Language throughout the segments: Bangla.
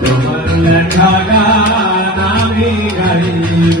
তোমার লেখা আমি গাইব।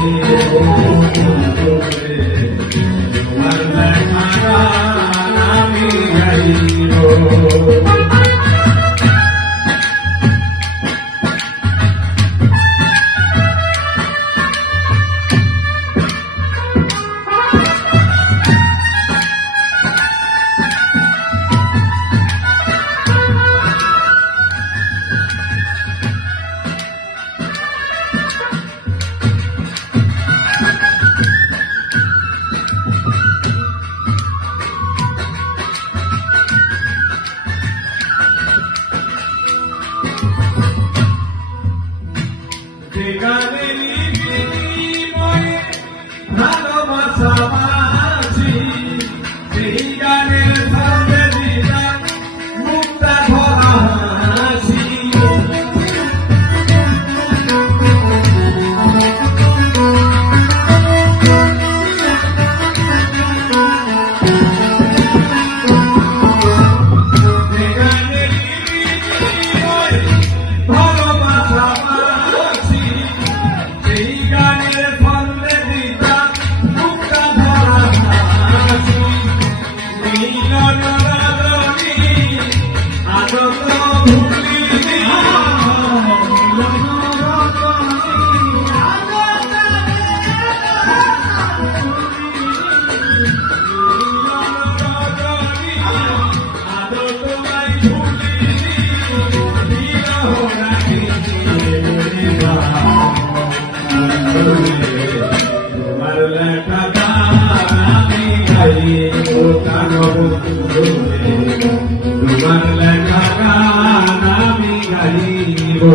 Thank you. sama sama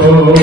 Oh.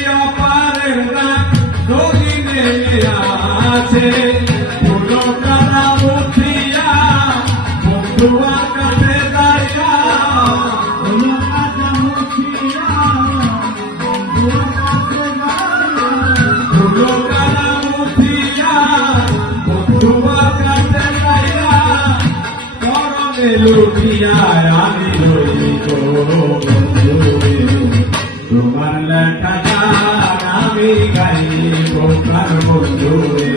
লুটিয়া আমি বন্ধুরে তোমার লেখা আমি গাইব তার বন্ধুরে